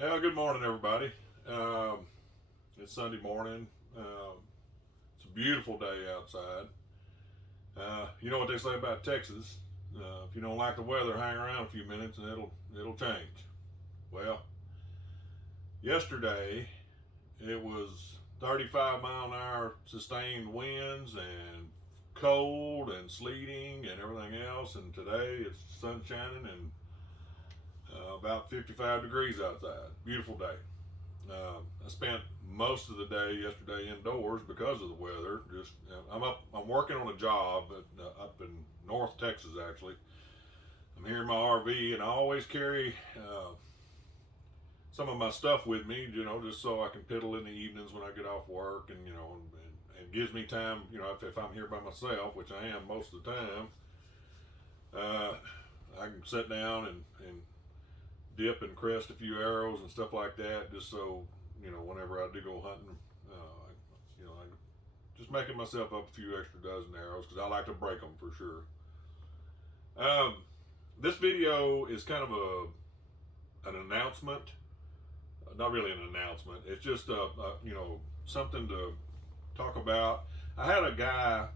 Well, good morning, everybody. It's Sunday morning. It's a beautiful day outside. You know what they say about Texas? If you don't like the weather, hang around a few minutes and it'll change. Well, yesterday it was 35 mile an hour sustained winds and cold and sleeting and everything else. And today it's sun shining and about 55 degrees outside. Beautiful day. I spent most of the day yesterday indoors because of the weather. Just I'm working on a job up in North Texas. Actually, I'm here in my RV, and I always carry some of my stuff with me. Just so I can piddle in the evenings when I get off work, and and gives me time. If I'm here by myself, which I am most of the time, I can sit down and dip and crest a few arrows and stuff like that, just so whenever I do go hunting, I'm just making myself up a few extra dozen arrows because I like to break them for sure. This video is kind of an announcement, not really an announcement. It's just something to talk about. I had a guy.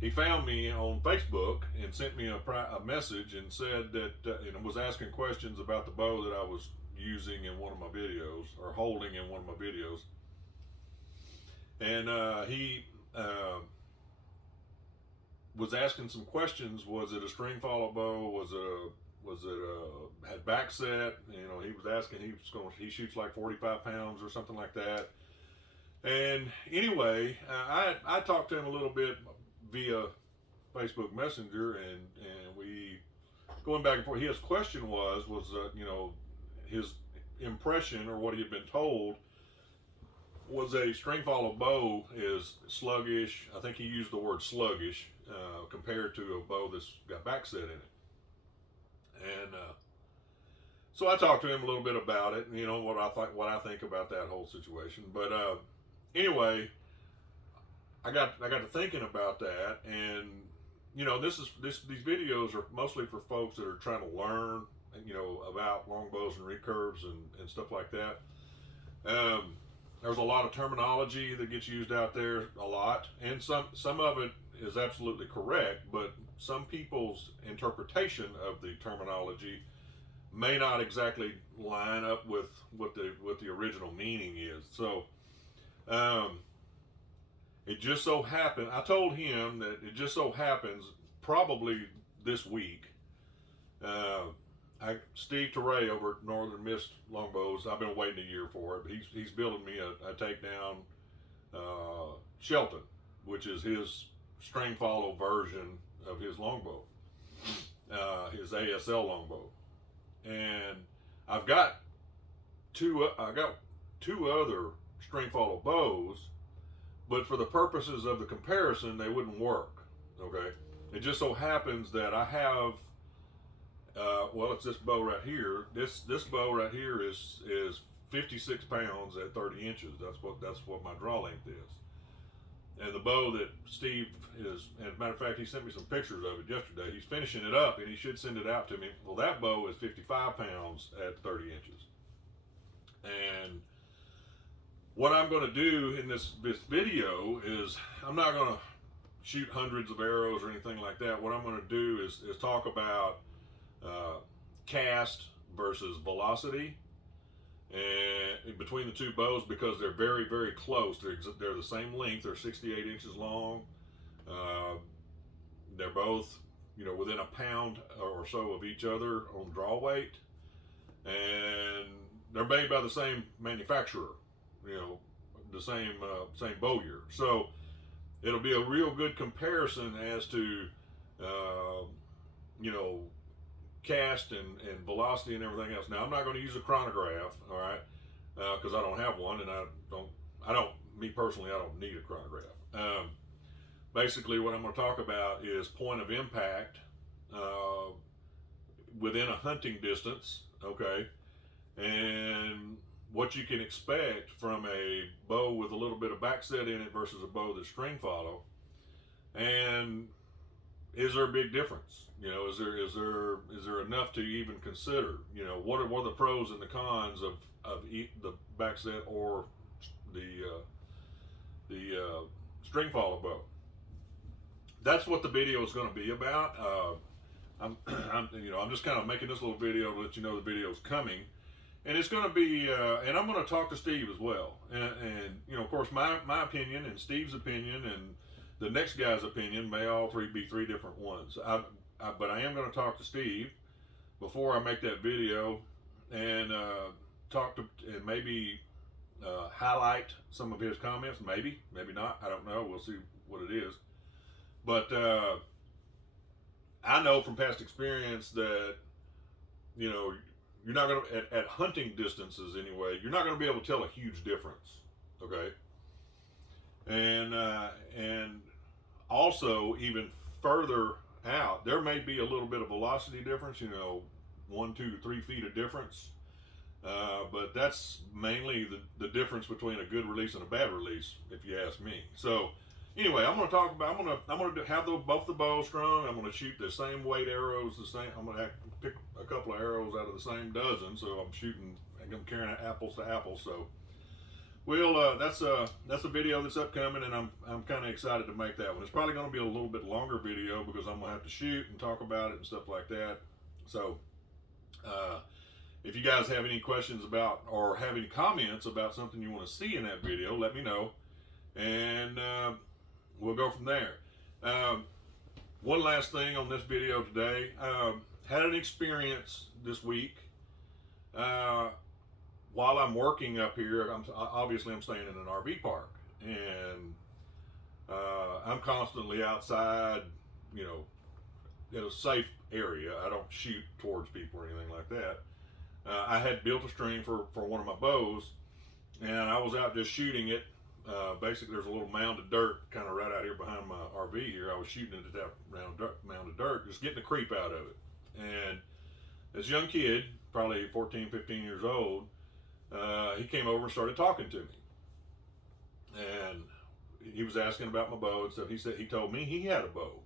He found me on Facebook and sent me a message and said that and was asking questions about the bow that I was using in one of my videos or holding in one of my videos. And he was asking some questions. Was it a Stringfollow bow? Had Backset? He was asking. He shoots like 45 pounds or something like that. And anyway, I talked to him a little bit via Facebook Messenger, and we going back and forth. His question was his impression or what he had been told was a Stringfollow bow is sluggish. I think he used the word sluggish compared to a bow that's got Backset in it. And so I talked to him a little bit about it, and what I think about that whole situation. But anyway, I got to thinking about that, and these videos are mostly for folks that are trying to learn, about longbows and recurves and stuff like that. There's a lot of terminology that gets used out there, a lot, and some of it is absolutely correct, but some people's interpretation of the terminology may not exactly line up with what the original meaning is. So. It just so happened, I told him that it just so happens, probably this week, Steve Teray over at Northern Mist Longbows, I've been waiting a year for it, but he's building me a takedown Shelton, which is his Stringfollow version of his longbow, his ASL longbow. And I've got two other Stringfollow bows, but for the purposes of the comparison, they wouldn't work. Okay, it just so happens that I have, it's this bow right here. This bow right here is 56 pounds at 30 inches. That's what my draw length is. And the bow that Steve is, and as a matter of fact, he sent me some pictures of it yesterday. He's finishing it up, and he should send it out to me. Well, that bow is 55 pounds at 30 inches, and what I'm going to do in this video is I'm not going to shoot hundreds of arrows or anything like that. What I'm going to do is talk about cast versus velocity and between the two bows, because they're very, very close. They're the same length. They're 68 inches long. They're both within a pound or so of each other on draw weight, and they're made by the same manufacturer. The same bowyer. So it'll be a real good comparison as to cast and velocity and everything else. Now, I'm not going to use a chronograph, all right, because I don't have one, and me personally, I don't need a chronograph. Basically, what I'm going to talk about is point of impact within a hunting distance, okay, and what you can expect from a bow with a little bit of Backset in it versus a bow that's Stringfollow. And is there a big difference? You know, is there enough to even consider? You know, what are the pros and the cons of the Backset or the Stringfollow bow? That's what the video is going to be about. I'm just kind of making this little video to let you know the video is coming, and it's going to be, and I'm going to talk to Steve as well, and you know, of course, my opinion and Steve's opinion and the next guy's opinion may all be three different ones. But I am going to talk to Steve before I make that video, and talk to and maybe highlight some of his comments. Maybe not. I don't know. We'll see what it is. But I know from past experience that, you know, you're not going to, at hunting distances anyway, you're not going to be able to tell a huge difference. Okay. And also even further out, there may be a little bit of velocity difference, you know, 1, 2, 3 feet of difference. But that's mainly the difference between a good release and a bad release, if you ask me. So anyway, I'm going to talk about, I'm going to have both the bows strung. I'm going to shoot the same weight arrows, I'm going to pick a couple of arrows out of the same dozen. So I'm carrying apples to apples. So that's a video that's upcoming, and I'm kind of excited to make that one. It's probably going to be a little bit longer video because I'm going to have to shoot and talk about it and stuff like that. So, if you guys have any questions about or have any comments about something you want to see in that video, let me know, and we'll go from there. One last thing on this video today. Had an experience this week. While I'm working up here, obviously I'm staying in an RV park, and I'm constantly outside, you know, in a safe area. I don't shoot towards people or anything like that. I had built a string for one of my bows, and I was out just shooting it. Basically, there's a little mound of dirt kind of right out here behind my RV here. I was shooting it at that mound of dirt, just getting the creep out of it. And this young kid, probably 14, 15 years old, he came over and started talking to me, and he was asking about my bow and stuff. He told me he had a bow,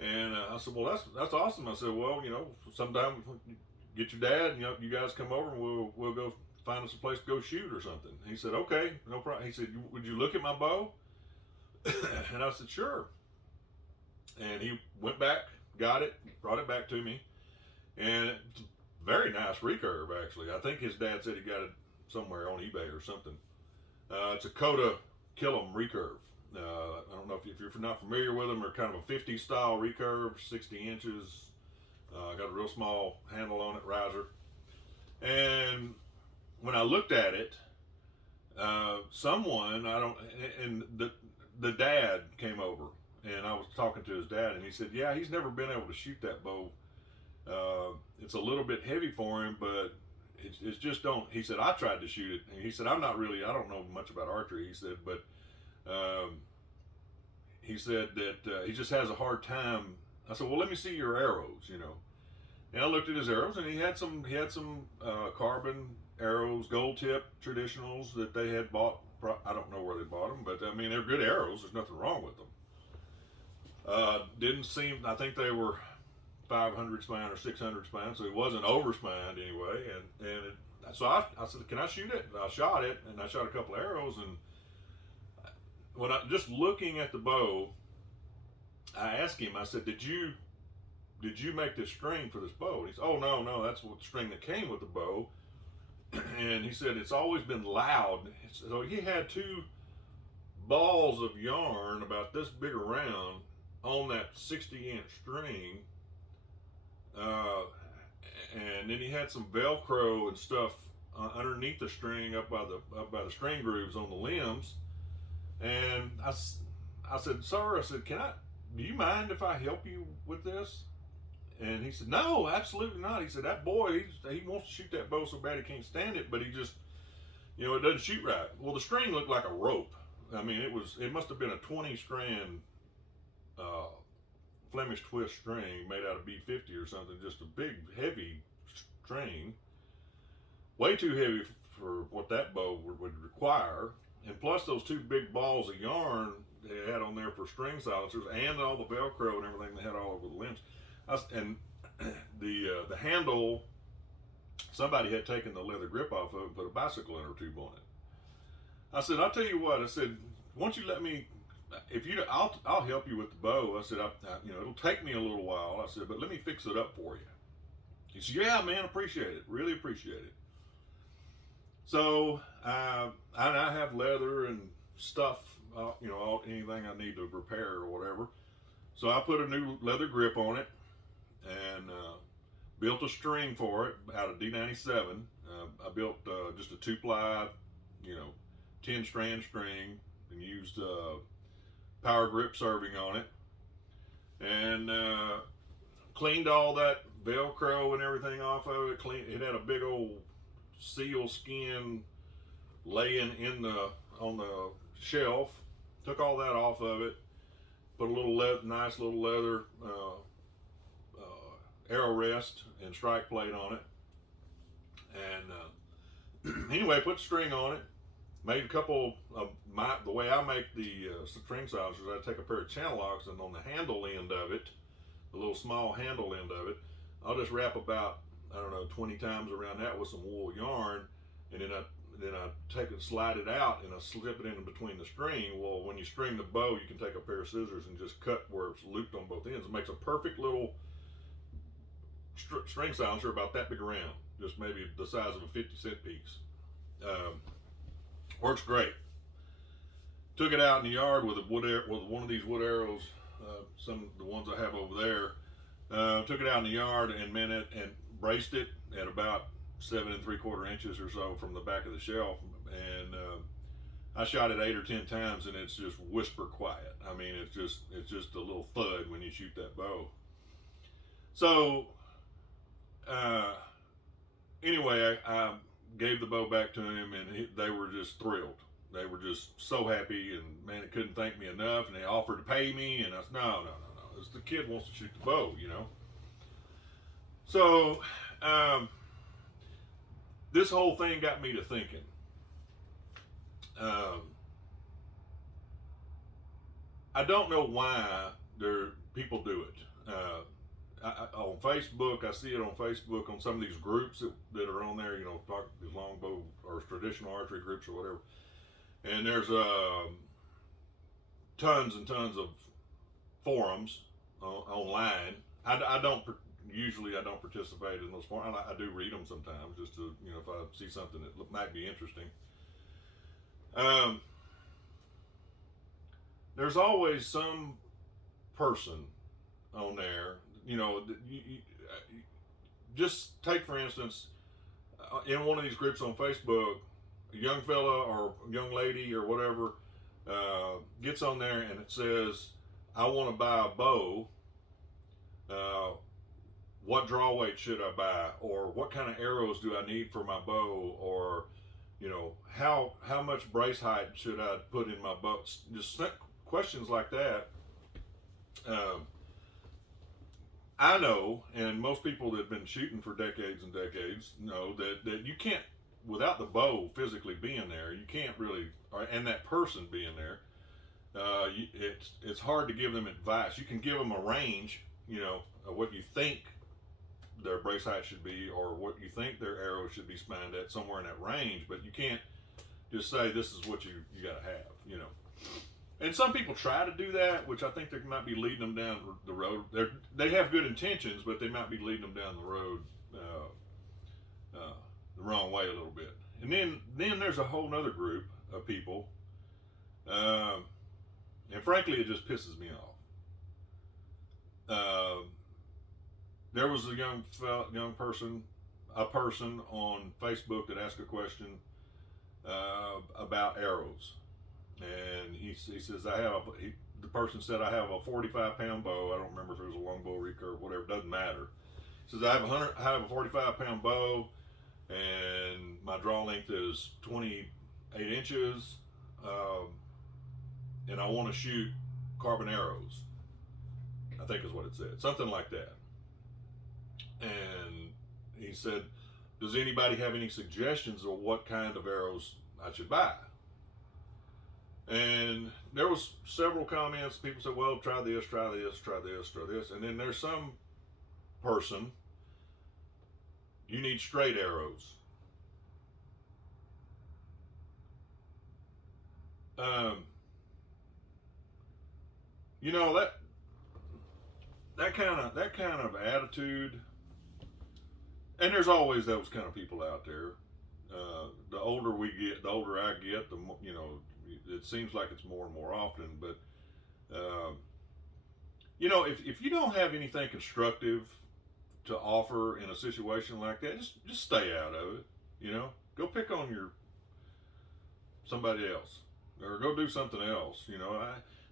and I said, well, that's awesome. I said, well, you know, sometime get your dad, you know, you guys come over and we'll go find us a place to go shoot or something. He said, okay, no problem. He said, would you look at my bow? And I said, sure. And he went back, got it, brought it back to me, and it's a very nice recurve, actually. I think his dad said he got it somewhere on eBay or something. It's a Coda Killam recurve. I don't know if you're not familiar with them. They're kind of a 50 style recurve, 60 inches. Got a real small handle on it, riser. And when I looked at it, the dad came over, and I was talking to his dad, and he said, yeah, he's never been able to shoot that bow. It's a little bit heavy for him, but it's just don't. He said, I tried to shoot it, and he said, I don't know much about archery. He said, but he said that he just has a hard time. I said, well, let me see your arrows, you know. And I looked at his arrows, and he had some carbon arrows, gold tip traditionals that they had bought. I don't know where they bought them, but I mean, they're good arrows. There's nothing wrong with them. Didn't seem, I think they were 500 spine or 600 spine, so it wasn't over spined anyway. So I said, can I shoot it? And I shot it, and I shot a couple of arrows. And when just looking at the bow, I asked him, I said, did you make this string for this bow? And he said, oh, no, that's what the string that came with the bow. And he said, it's always been loud. So he had 2 balls of yarn about this big around on that 60-inch string. And then he had some Velcro and stuff underneath the string up by the string grooves on the limbs. And I said, sir, do you mind if I help you with this? And he said, no, absolutely not. He said, that boy, he wants to shoot that bow so bad he can't stand it, but he just, you know, it doesn't shoot right. Well, the string looked like a rope. I mean, it must have been a 20 strand Flemish twist string made out of B50 or something, just a big, heavy string. Way too heavy for what that bow would require. And plus those 2 big balls of yarn, they had on there for string silencers and all the Velcro and everything they had all over the limbs. And the handle, somebody had taken the leather grip off of it and put a bicycle inner tube on it. I said, I'll tell you what. I said, once you let me, if you, I'll help you with the bow. I said, it'll take me a little while. I said, but let me fix it up for you. He said, yeah, man, appreciate it. Really appreciate it. So I have leather and stuff, anything I need to repair or whatever. So I put a new leather grip on it and built a string for it out of D97. I built just a 2-ply, 10-strand string and used power grip serving on it, and cleaned all that Velcro and everything off of it. It had a big old seal skin laying on the shelf. Took all that off of it. Put a little nice little leather arrow rest and strike plate on it. And anyway, put the string on it. Made a couple of the way I make the string silencers. I take a pair of channel locks, and on the handle end of it, the little small handle end of it, I'll just wrap about 20 times around that with some wool yarn, and then I take it, slide it out, and I slip it in between the string. Well, when you string the bow, you can take a pair of scissors and just cut where it's looped on both ends. It makes a perfect little string silencer about that big around, just maybe the size of a 50-cent piece. Works great. Took it out in the yard with one of these wood arrows, some of the ones I have over there. Took it out in the yard and braced it at about 7 3/4 inches or so from the back of the shelf, and I shot it 8 or 10 times, and it's just whisper quiet. I mean, it's just a little thud when you shoot that bow. So anyway, I gave the bow back to him, and they were just thrilled. They were just so happy, and man, it couldn't thank me enough. And they offered to pay me, and I said, no. It's the kid wants to shoot the bow, So this whole thing got me to thinking. I don't know why people do it. On Facebook, I see it on Facebook on some of these groups that are on there, these longbow or traditional archery groups or whatever. And there's tons and tons of forums online. I don't participate in those forums. I do read them sometimes just to, if I see something that might be interesting. There's always some person on there. Just take, for instance, in one of these groups on Facebook, a young fella or young lady or whatever gets on there and it says, I want to buy a bow. What draw weight should I buy? Or what kind of arrows do I need for my bow? Or, how much brace height should I put in my bow? Just questions like that. I know, and most people that have been shooting for decades and decades know that you can't, without the bow physically being there, you can't really, and that person being there, it's hard to give them advice. You can give them a range, of what you think their brace height should be, or what you think their arrow should be spined at, somewhere in that range, but you can't just say this is what you got to have, And some people try to do that, which I think they might be leading them down the road. They have good intentions, but they might be leading them down the road the wrong way a little bit. And then there's a whole other group of people, and frankly, it just pisses me off. There was a young person on Facebook that asked a question about arrows. And he says, the person said, I have a 45-pound bow. I don't remember if it was a longbow recurve or whatever, doesn't matter. He says, I have a 45-pound bow, and my draw length is 28 inches, and I want to shoot carbon arrows, I think is what it said, something like that. And he said, does anybody have any suggestions of what kind of arrows I should buy? And there was several comments. People said, well, try this, try this, try this, try this. And then there's some person, you need straight arrows. Um, you know, that kind of attitude, and there's always those kind of people out there. The older we get, the older I get, the more, you know, it seems like it's more and more often. But you know, if you don't have anything constructive to offer in a situation like that, just stay out of it. You know, go pick on your somebody else, or go do something else. You know,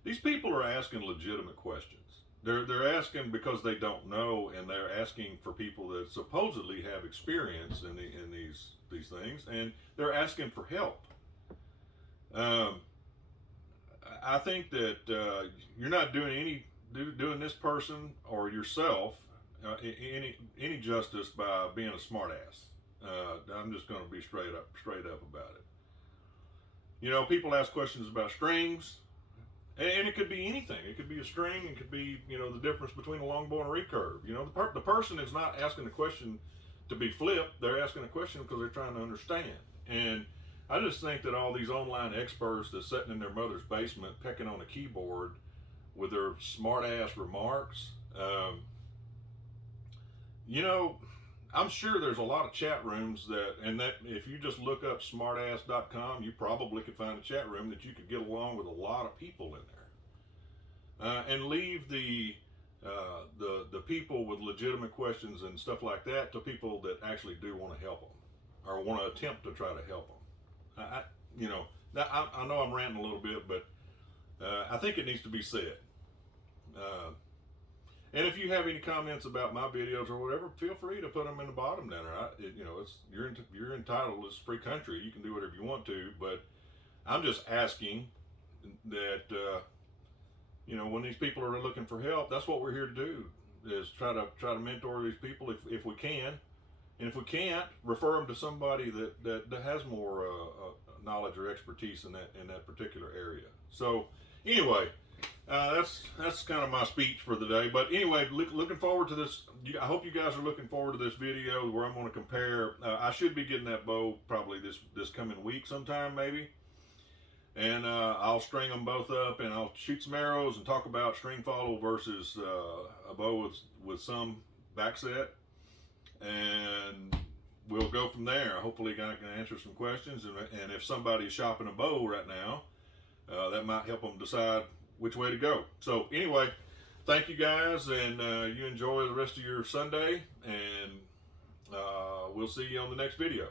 these people are asking legitimate questions. They're asking because they don't know, and they're asking for people that supposedly have experience in these things, and they're asking for help. Um, I think that you're not doing this person or yourself any justice by being a smartass. I'm just going to be straight up about it. You know, people ask questions about strings, and it could be anything. It could be a string. It could be, you know, the difference between a longbow and a recurve. You know, the person is not asking the question to be flipped. They're asking the question because they're trying to understand. And I just think that all these online experts that's sitting in their mother's basement pecking on a keyboard with their smart ass remarks, you know, I'm sure there's a lot of chat rooms that if you just look up smartass.com, you probably could find a chat room that you could get along with a lot of people in there, and leave the people with legitimate questions and stuff like that to people that actually do want to help them or want to attempt to try to help them. You know, I know I'm ranting a little bit, but I think it needs to be said. Uh, And if you have any comments about my videos or whatever, feel free to put them in the bottom there. You know, you're entitled. It's a free country. You can do whatever you want to. But I'm just asking that you know, when these people are looking for help, that's what we're here to do. Is try to mentor these people if we can, and if we can't, refer them to somebody that has more knowledge or expertise in that particular area. So anyway. That's kind of my speech for the day. But anyway, looking forward to this. I hope you guys are looking forward to this video where I'm going to compare. I should be getting that bow probably this coming week sometime maybe. And I'll string them both up and I'll shoot some arrows and talk about Stringfollow versus a bow with some backset. And we'll go from there. Hopefully I can answer some questions. And if somebody's shopping a bow right now, that might help them decide which way to go. So anyway, thank you guys, and you enjoy the rest of your Sunday, and we'll see you on the next video.